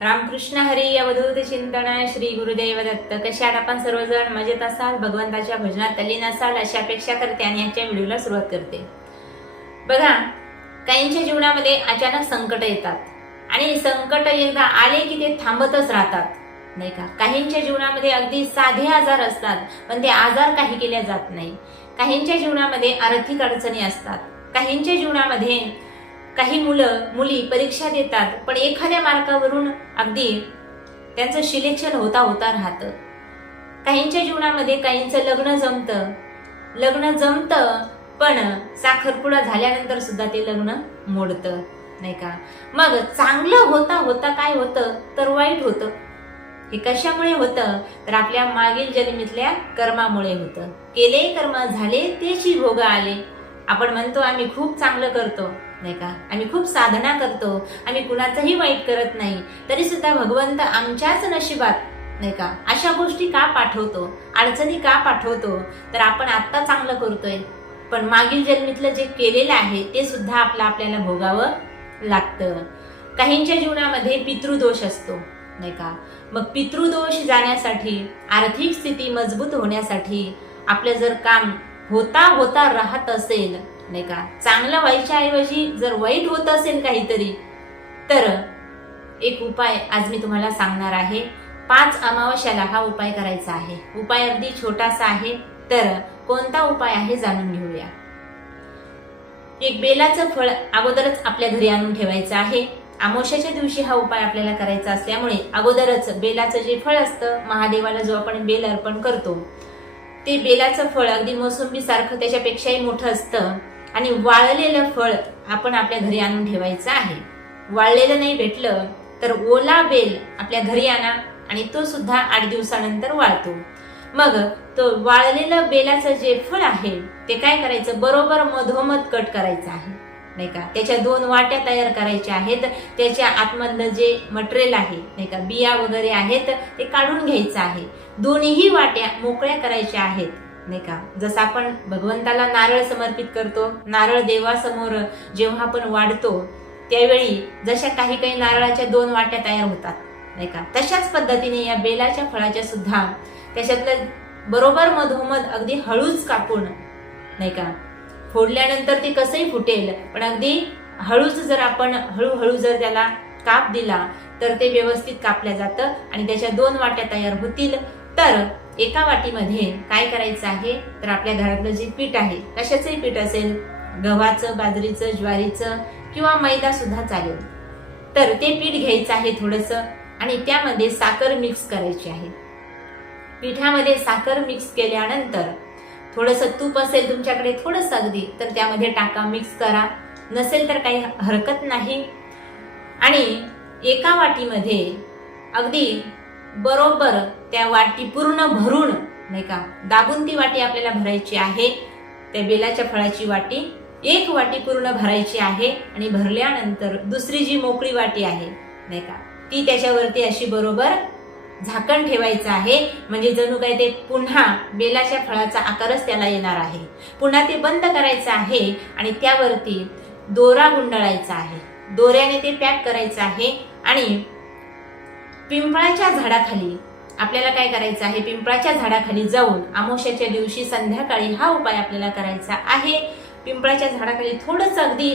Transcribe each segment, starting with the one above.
रामकृष्ण हरी अवधूत चिंतन श्री गुरुदेव दत्त. कशात आपण सर्वजण मजेत असाल? भगवंताच्या भजनात तल्लीन असाल? अशी अपेक्षा करते आणि याच्या व्हिडिओला सुरुवात करते. बघा काहींच्या जीवनामध्ये अचानक संकट येतात. आणि संकट एकदा आले की ते थांबतच राहतात. नाही का? काहींच्या जीवनामध्ये अगदी साधे आजार असतात पण ते आजार काही केल्या जात नाही. काहींच्या जीवनामध्ये आर्थिक अडचणी असतात. काहींच्या जीवनामध्ये काही मुलं मुली परीक्षा देतात पण एखाद्या मार्कावरून अगदी त्यांचं सिलेक्शन होता होता राहतं. काहींच्या जीवनामध्ये काहींचं लग्न जमतं. लग्न जमतं पण साखरपुडा झाल्यानंतर सुद्धा ते लग्न मोडतं नाही का? मग चांगलं होता होता काय होतं तर वाईट होतं. हे कशामुळे होतं? तर आपल्या मागील जन्मीतल्या कर्मामुळे होतं. केले कर्म झाले तेची भोग आले. आपण म्हणतो आम्ही खूप चांगलं करतो. नाही का? आम्ही खूप साधना करतो. आम्ही कुणाचंही वाईट करत नाही. तरी सुद्धा भगवंत आमच्याच नशिबात नाही का? अशा गोष्टी का पाठवतो? अडचणी का पाठवतो? तर आपण आत्ता चांगलं करतोय. पण मागील जन्मीतलं जे केलेलं आहे ते सुद्धा आपलं आपल्याला भोगावं लागतं. काहींच्या जीवनामध्ये पितृदोष असतो नाही का? मग पितृदोष जाण्यासाठी आर्थिक स्थिती मजबूत होण्यासाठी आपलं जर काम होता होता राहत असेल नाही का? चांगलं व्हायच्या ऐवजी जर वाईट होत असेल काहीतरी तर एक उपाय आज मी तुम्हाला सांगणार आहे. पाच अमावस्याला हा उपाय करायचा आहे. उपाय अगदी छोटासा आहे तर कोणता उपाय आहे जाणून घेऊया. एक बेलाचं फळ अगोदरच आपल्या घरी आणून ठेवायचं आहे. अमावस्याच्या दिवशी हा उपाय आपल्याला करायचा असल्यामुळे अगोदरच बेलाचं जे फळ असतं महादेवाला जो आपण बेल अर्पण करतो ते बेलाचं फळ अगदी मोसंबी सारखं त्याच्यापेक्षाही मोठं असतं. आणि वाळलेलं फळ आपण आपल्या घरी आणून ठेवायचं आहे. वाळलेलं नाही भेटलं तर ओला बेल आपल्या घरी आणा आणि तो सुद्धा आठ दिवसानंतर वाळतो. मग तो वाळलेलं बेलाचं जे फळ आहे ते काय करायचं? बरोबर मधोमध कट करायचं आहे. नाही का? त्याच्या दोन वाट्या तयार करायच्या आहेत. त्याच्या आतमधलं जे मटेरियल आहे नाही का? बिया वगैरे आहेत ते काढून घ्यायचं आहे. दोन्हीही वाट्या मोकळ्या करायच्या आहेत. नाही का? जसं आपण भगवंताला नारळ समर्पित करतो नारळ देवासमोर जेव्हा आपण वाढतो त्यावेळी जशा काही काही नारळाच्या दोन वाट्या तयार होतात नाही का? तशाच पद्धतीने या बेलाच्या फळाच्या सुद्धा त्याच्यातलं बरोबर मधोमध अगदी हळूच कापून नाही का? फोडल्यानंतर ते कसंही फुटेल पण अगदी हळूच जर आपण हळूहळू जर त्याला काप दिला तर ते व्यवस्थित कापल्या जातं आणि त्याच्या दोन वाट्या तयार होतील. तर एका वाटीमध्ये काय करायचं आहे? तर आपल्या घरातलं जे पीठ आहे कशाचंही पीठ असेल गव्हाचं बाजरीचं ज्वारीचं किंवा मैदा सुद्धा चालेल. तर ते पीठ घ्यायचं आहे थोडंसं आणि त्यामध्ये साखर मिक्स करायची आहे. पिठामध्ये साखर मिक्स केल्यानंतर थोडंसं तूप असेल तुमच्याकडे थोडंसं अगदी तर त्यामध्ये टाका मिक्स करा. नसेल तर काही हरकत नाही. आणि एका वाटीमध्ये अगदी बरोबर त्या वाटी पूर्ण भरून नाही का दाबून ती वाटी आपल्याला भरायची आहे. त्या बेलाच्या फळाची वाटी एक वाटी पूर्ण भरायची आहे आणि भरल्यानंतर दुसरी जी मोकळी वाटी आहे नाही का ती त्याच्यावरती अशी बरोबर झाकण ठेवायचं आहे. म्हणजे जणू काय ते पुन्हा बेलाच्या फळाचा आकारच त्याला येणार आहे. पुन्हा ते बंद करायचं आहे आणि त्यावरती दोरा गुंडाळायचा आहे. दोऱ्याने ते पॅक करायचं आहे आणि पिंपळाच्या झाडाखाली आपल्याला काय करायचं आहे? पिंपळाच्या झाडाखाली जाऊन अमावस्याच्या दिवशी संध्याकाळी हा उपाय आपल्याला करायचा आहे. पिंपळाच्या झाडाखाली थोडंच अगदी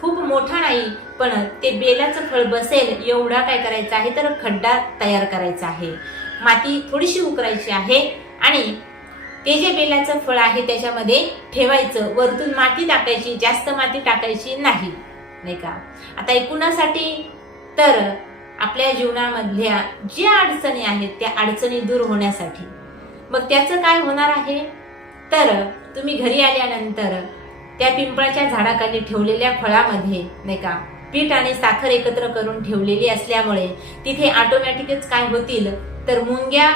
खूप मोठा नाही पण ते बेलाचं फळ बसेल एवढा काय करायचं आहे? तर खड्डा तयार करायचा आहे. माती थोडीशी उकरायची आहे आणि ते जे बेलाचं फळ आहे त्याच्यामध्ये ठेवायचं. वरतून माती टाकायची जास्त माती टाकायची नाही. नाही का? आता एकूणासाठी तर आपल्या जीवनामधल्या ज्या अडचणी आहेत त्या अडचणी दूर होण्यासाठी. मग त्याचं काय होणार आहे? तर तुम्ही घरी आल्यानंतर त्या पिंपळाच्या झाडाखाली ठेवलेल्या फळामध्ये नाही का पीठ आणि साखर एकत्र करून ठेवलेली असल्यामुळे तिथे ऑटोमॅटिकच काय होतील? तर मुंग्या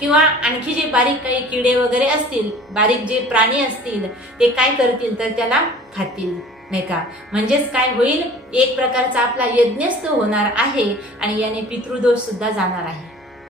किंवा आणखी जे बारीक काही किडे वगैरे असतील बारीक जे प्राणी असतील ते काय करतील? तर त्याला खातील. नाही का? म्हणजेच काय होईल? एक प्रकारचा आपला यज्ञस्थ होणार आहे आणि याने पितृदोष सुद्धा जाणार आहे.